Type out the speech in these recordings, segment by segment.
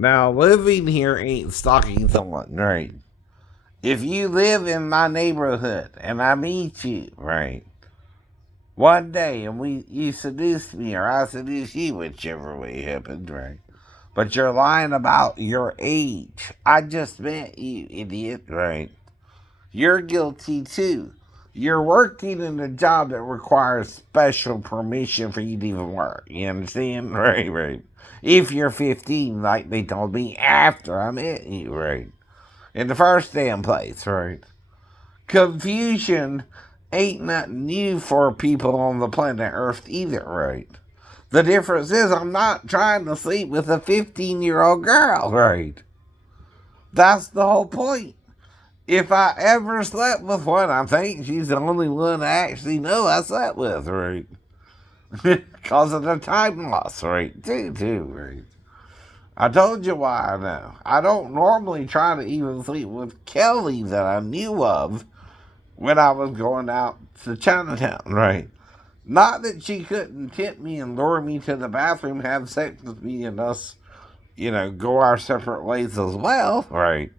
Now, living here ain't stalking someone, right? If you live in my neighborhood and I meet you, right, one day and you seduce me or I seduce you, whichever way it happened, right? But you're lying about your age. I just met you, idiot, right? You're guilty too. You're working in a job that requires special permission for you to even work. You understand? Right, right. If you're 15, like they told me after I met you, right? In the first damn place, right? Confusion ain't nothing new for people on the planet Earth either, right? The difference is I'm not trying to sleep with a 15-year-old girl, right? That's the whole point. If I ever slept with one, I think she's the only one I actually know I slept with, right? Because of the time loss, right? Too, right? I told you why I know. I don't normally try to even sleep with Kelly that I knew of when I was going out to Chinatown, right? Not that she couldn't tempt me and lure me to the bathroom, have sex with me, and us, go our separate ways as well, right?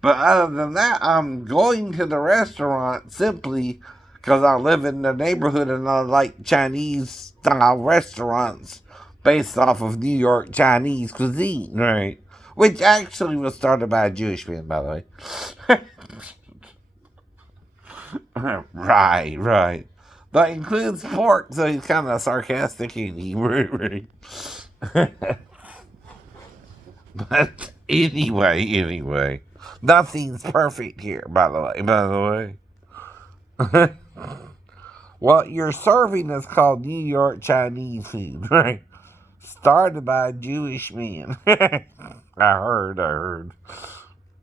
But other than that, I'm going to the restaurant simply because I live in the neighborhood and I like Chinese style restaurants based off of New York Chinese cuisine, right? Which actually was started by a Jewish man, by the way. Right, right. That includes pork, so he's kind of sarcastic and he right. But anyway, nothing's perfect here. By the way. What you're serving is called New York Chinese food, right? Started by a Jewish man. I heard.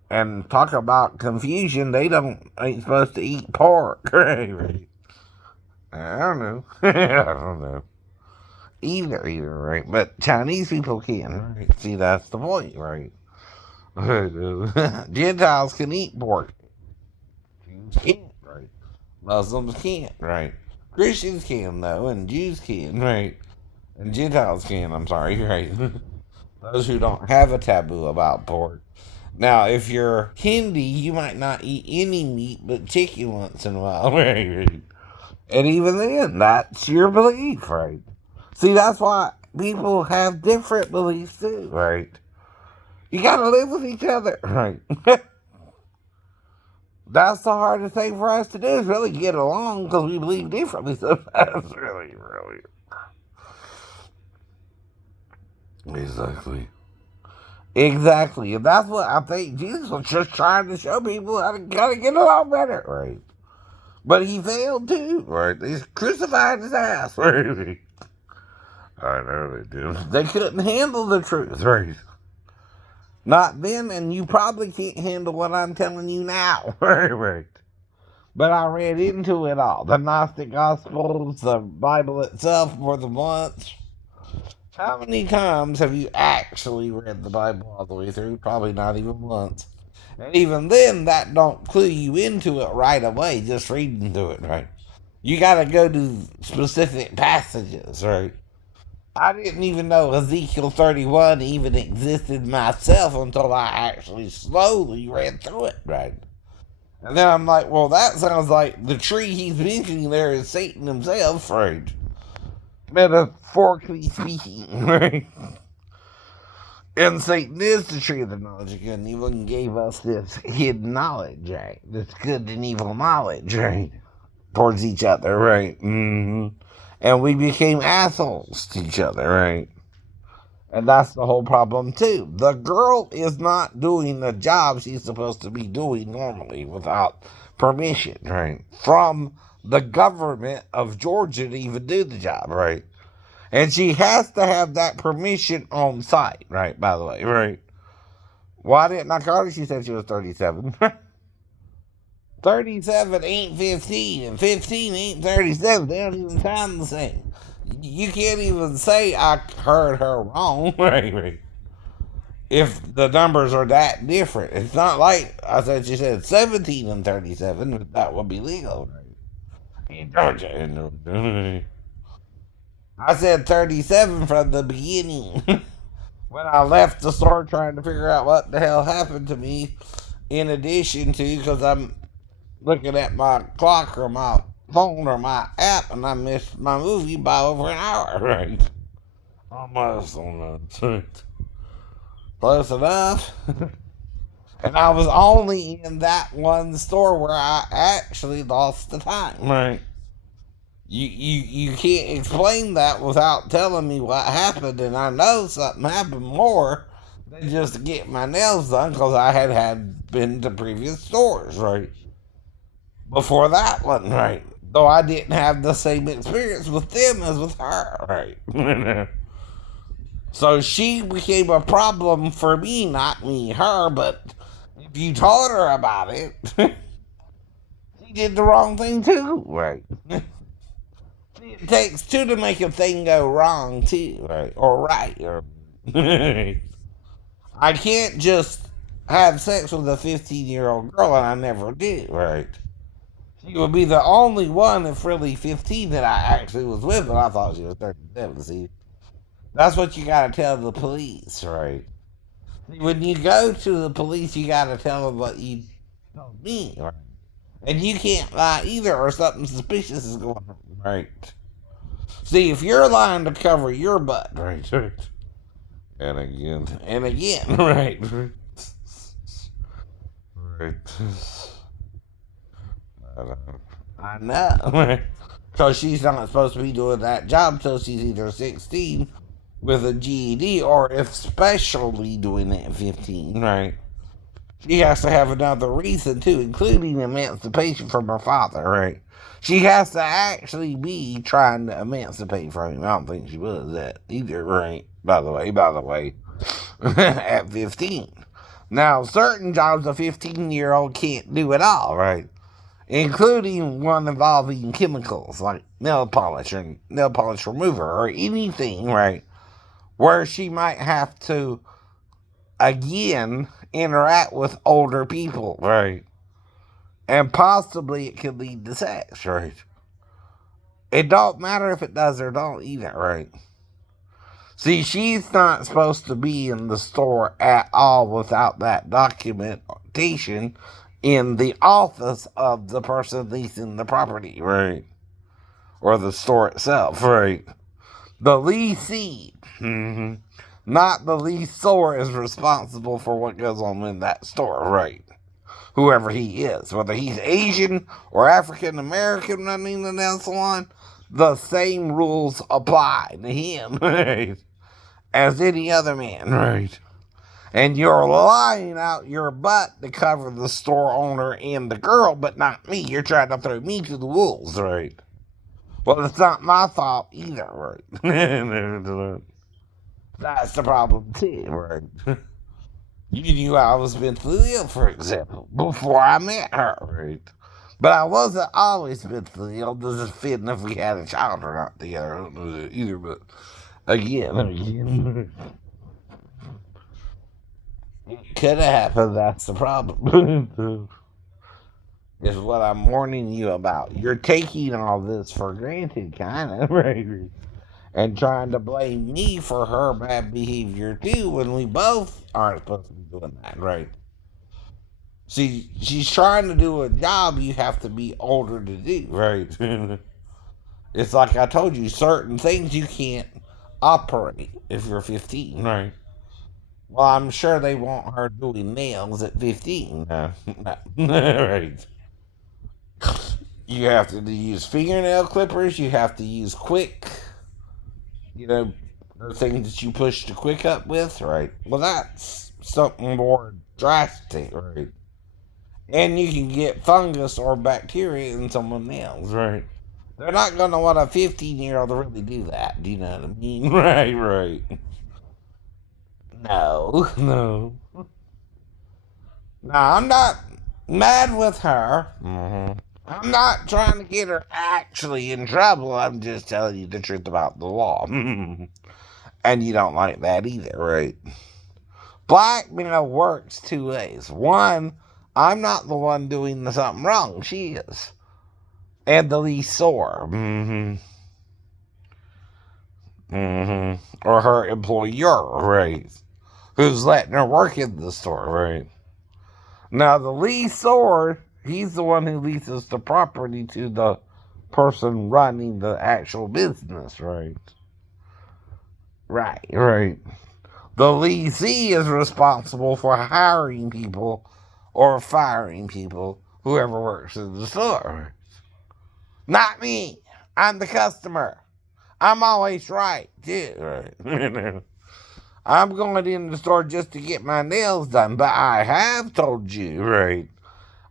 And talk about confusion. They ain't supposed to eat pork, right? I don't know. I don't know. Either, right? But Chinese people can, right? See, that's the point, right? Gentiles can eat pork. Jews can't, right? Muslims can't, right? Christians can, though, and Jews can, right? And Gentiles can, I'm sorry, right? Those who don't have a taboo about pork. Now, if you're Hindi, you might not eat any meat but chicken once in a while, right? And even then, that's your belief, right? See, that's why people have different beliefs too, right? You gotta live with each other, right? That's the hardest thing for us to do is really get along because we believe differently sometimes. Really. Exactly. Exactly. And that's what I think Jesus was just trying to show people how to kind of get along better, right? But he failed too, right? They crucified his ass, right? I know they did. They couldn't handle the truth, right? Not then, and you probably can't handle what I'm telling you now, right? But I read into it all. The Gnostic Gospels, the Bible itself, more than once. How many times have you actually read the Bible all the way through? Probably not even once. And even then, that don't clue you into it right away, just reading through it, right? You gotta go to specific passages, right? I didn't even know Ezekiel 31 even existed myself until I actually slowly read through it, right? And then I'm like, well, that sounds like the tree he's mentioning there is Satan himself, right? Metaphorically speaking, right? And Satan is the tree of the knowledge of good and evil and gave us this hidden knowledge, right? This good and evil knowledge, right? Towards each other, right? And we became assholes to each other, right? And that's the whole problem, too. The girl is not doing the job she's supposed to be doing normally without permission, right? From the government of Georgia to even do the job, right? And she has to have that permission on site, right? By the way, right? Why didn't I call her? She said she was 37. 37 ain't 15, and 15 ain't 37. They don't even sound the same. You can't even say I heard her wrong, right? If the numbers are that different. It's not like I said she said 17 and 37, that would be legal, right? In Georgia. I said 37 from the beginning. when I left the store trying to figure out what the hell happened to me, in addition to, because I'm looking at my clock or my phone or my app, and I missed my movie by over an hour, right? Almost on that. Close enough. And I was only in that one store where I actually lost the time, right? You can't explain that without telling me what happened, and I know something happened more than just to get my nails done because I had been to previous stores, right? Before that one, right? Though I didn't have the same experience with them as with her, right? So she became a problem for me, not me, her, but if you told her about it, she did the wrong thing too, right? It takes two to make a thing go wrong too, right? Or right, or I can't just have sex with a 15-year-old girl and I never do, right? She would be the only one if really 15 that I actually was with, but I thought she was 37. See, that's what you gotta tell the police, right? When you go to the police, you gotta tell them what you told me, right? And you can't lie either, or something suspicious is going on, right? See, if you're lying to cover your butt, right? And again, right? Right. I know, right? So she's not supposed to be doing that job till she's either 16 with a GED or especially doing it at 15, right? She has to have another reason too, including emancipation from her father, right? She has to actually be trying to emancipate from him. I don't think she was that either, right? By the way, at 15. Now, certain jobs a 15-year-old can't do at all, right? Including one involving chemicals like nail polish or nail polish remover or anything, right? Where she might have to, again, interact with older people, right? And possibly it could lead to sex, right? It don't matter if it does or don't either, right? See, she's not supposed to be in the store at all without that documentation in the office of the person leasing the property, right? Or the store itself, right? The leasee, not the leaseor, is responsible for what goes on in that store, right? Whoever he is, whether he's Asian or African American running the nail salon, the same rules apply to him, right? As any other man, right? And you're lying out your butt to cover the store owner and the girl, but not me. You're trying to throw me to the wolves, right? Well, it's not my fault either, right? That's the problem too, right? You knew I was mentally ill, for example, before I met her, right? But I wasn't always mentally ill. Doesn't fit if we had a child or not together. I don't know that either, but again. It could have happened. That's the problem. Is what I'm warning you about. You're taking all this for granted, kind of, right? And trying to blame me for her bad behavior too, when we both aren't supposed to be doing that, right? See, she's trying to do a job you have to be older to do, right? It's like I told you, certain things you can't operate if you're 15, right? Well, I'm sure they want her doing nails at 15. Right. You have to use fingernail clippers. You have to use quick, the things that you push the quick up with, right? Well, that's something more drastic, right? And you can get fungus or bacteria in someone's nails, right? They're not going to want a 15-year-old to really do that. Do you know what I mean? Right, right. No, no. No, I'm not mad with her. I'm not trying to get her actually in trouble. I'm just telling you the truth about the law. And you don't like that either, right? Blackmail works two ways. One, I'm not the one doing something wrong. She is. And the leaseor. Or her employer, right? Who's letting her work in the store, right? Now, the leaseor, he's the one who leases the property to the person running the actual business, right? Right. The leasee is responsible for hiring people or firing people, whoever works in the store. Not me. I'm the customer. I'm always right, too. Right? I'm going in the store just to get my nails done, but I have told you, right?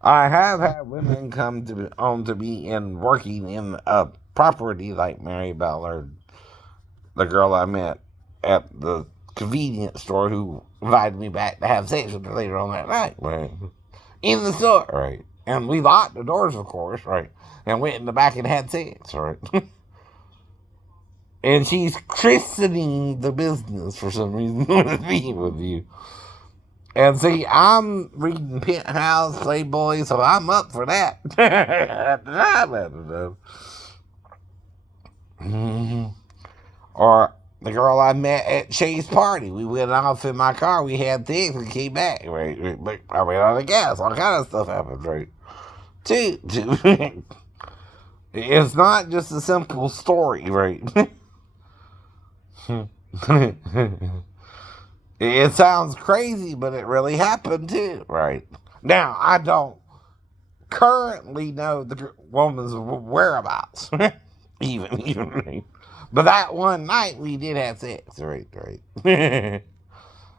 I have had women come to me and working in a property like Mary Ballard, the girl I met at the convenience store who invited me back to have sex with her later on that night, right? In the store, right? And we locked the doors, of course, right? And went in the back and had sex, right? And she's christening the business for some reason with me with you. And see, I'm reading Penthouse, Playboy, so I'm up for that. Or the girl I met at Chase Party. We went off in my car. We had things. We came back. Right? I ran out of gas. All kind of stuff happened. Right? Too. It's not just a simple story, right? It sounds crazy, but it really happened too, right? Now, I don't currently know the woman's whereabouts, even. But that one night we did have sex, right.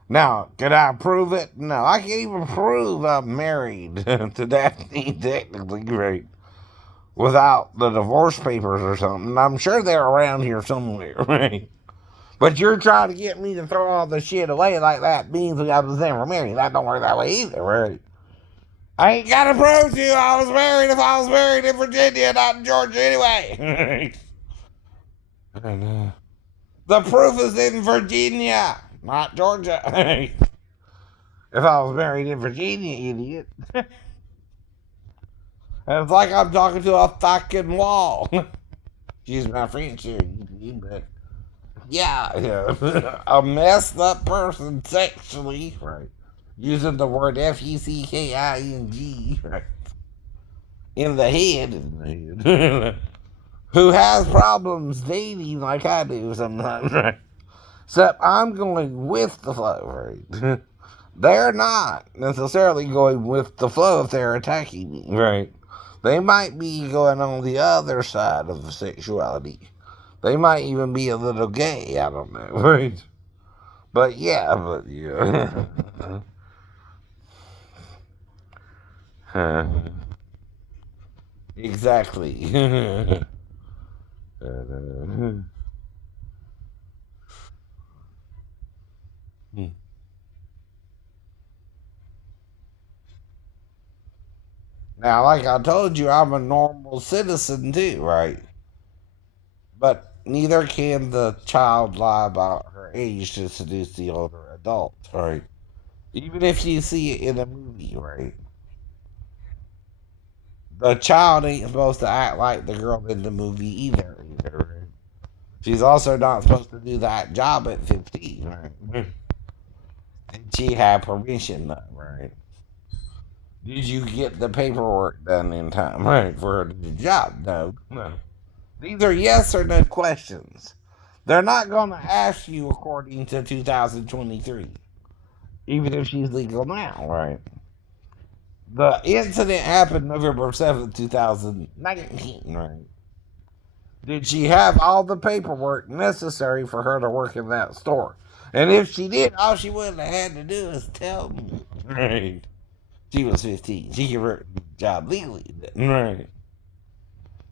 Now, can I prove it? No, I can't even prove I'm married to Daphne, technically, right? Without the divorce papers or something. I'm sure they're around here somewhere, right? But you're trying to get me to throw all the shit away like that means I was never married. That don't work that way either, right? I ain't gotta prove to you I was married if I was married in Virginia, not in Georgia anyway. The proof is in Virginia, not Georgia. If I was married in Virginia, idiot. It's like I'm talking to a fucking wall. Excuse my French here, but yeah, a messed up person sexually, right? Using the word FUCKING, right? In the head. Who has problems dating like I do sometimes, right? Except I'm going with the flow, right? They're not necessarily going with the flow if they're attacking me, right? They might be going on the other side of sexuality. They might even be a little gay, I don't know, right? But yeah. Exactly. Now, like I told you, I'm a normal citizen too, right? But neither can the child lie about her age to seduce the older adult, right? Even if you see it in a movie, right? The child ain't supposed to act like the girl in the movie either, right? She's also not supposed to do that job at 15, right? Did she have permission, right? Did you get the paperwork done in time, right, for her to do the job? No. These are yes or no questions. They're not going to ask you according to 2023, even if she's legal now, right? The incident happened November 7th, 2019, right? Did she have all the paperwork necessary for her to work in that store? And if she did, all she would have had to do is tell me. Right. She was 15. She could work the job legally. Right.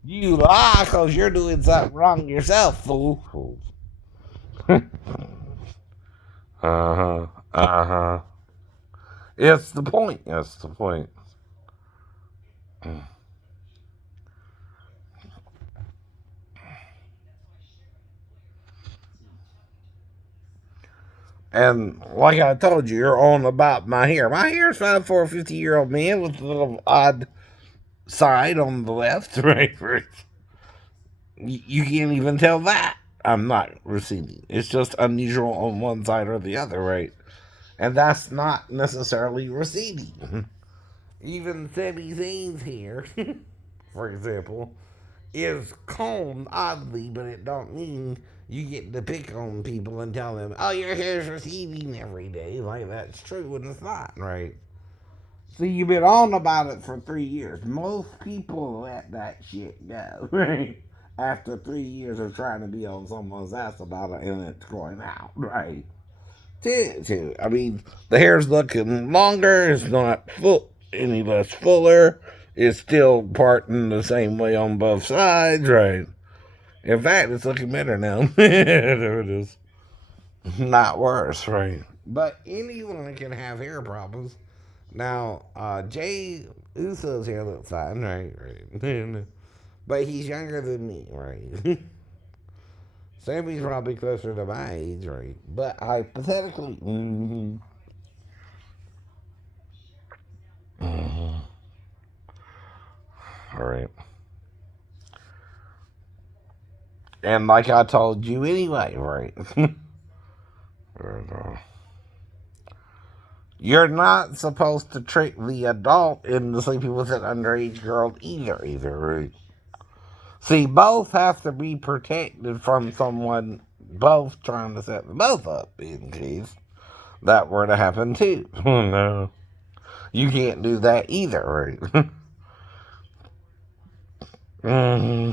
You lie because you're doing something wrong yourself, fool. Uh-huh. Uh-huh. It's the point. That's the point. And like I told you, you're on about my hair. My hair's fine for a 50-year-old man with a little odd side on the left, right? You can't even tell that. I'm not receding. It's just unusual on one side or the other, right? And that's not necessarily receding. Even Sammy Zayn's hair, for example, is combed oddly, but it don't mean you get to pick on people and tell them, oh, your hair's receding every day. Like, that's true, and it's not, right? So you've been on about it for 3 years. Most people let that shit go, right? After 3 years of trying to be on someone's ass about it and it's growing out, right? Too. I mean, the hair's looking longer. It's not any less fuller. It's still parting the same way on both sides, right? In fact, it's looking better now. There it is. Not worse, right? But anyone can have hair problems. Now, Jay Uso's hair looks fine, right? But he's younger than me, right? Sammy's probably closer to my age, right? But hypothetically, all right. And like I told you anyway, right? You're not supposed to trick the adult into sleeping with an underage girl either, right? See, both have to be protected from someone both trying to set them both up in case that were to happen too. No. You can't do that either, right? mm-hmm.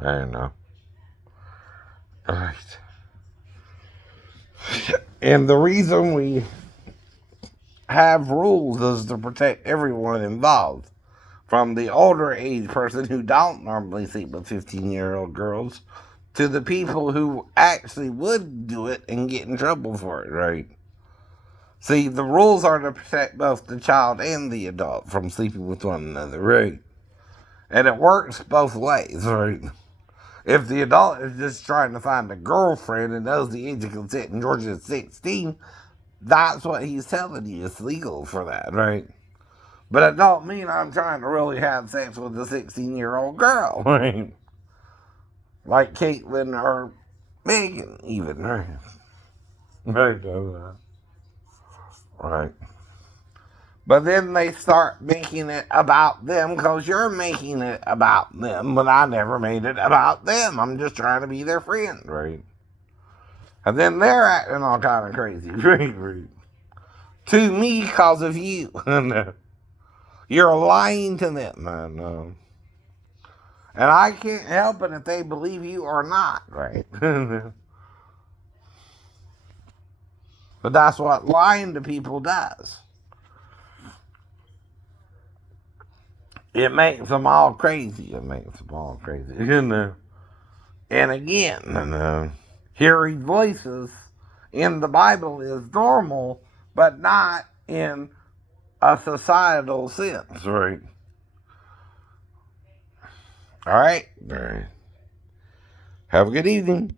I don't know. Alright. And the reason we have rules is to protect everyone involved. From the older age person who don't normally sleep with 15-year-old girls to the people who actually would do it and get in trouble for it, right? See, the rules are to protect both the child and the adult from sleeping with one another, right? And it works both ways, right? If the adult is just trying to find a girlfriend and knows the age of consent in Georgia is 16, that's what he's telling you. It's legal for that, right? But it don't mean I'm trying to really have sex with a 16-year-old girl, right? Like Caitlyn or Megan, even, right? Right. But then they start making it about them because you're making it about them, but I never made it about them. I'm just trying to be their friend, right? And then they're acting all kind of crazy, right? To me because of you. You're lying to them, man. And I can't help it if they believe you or not, right? But that's what lying to people does. It makes them all crazy. And again, hearing voices in the Bible is normal, but not in a societal sense, right? All right. Have a good evening.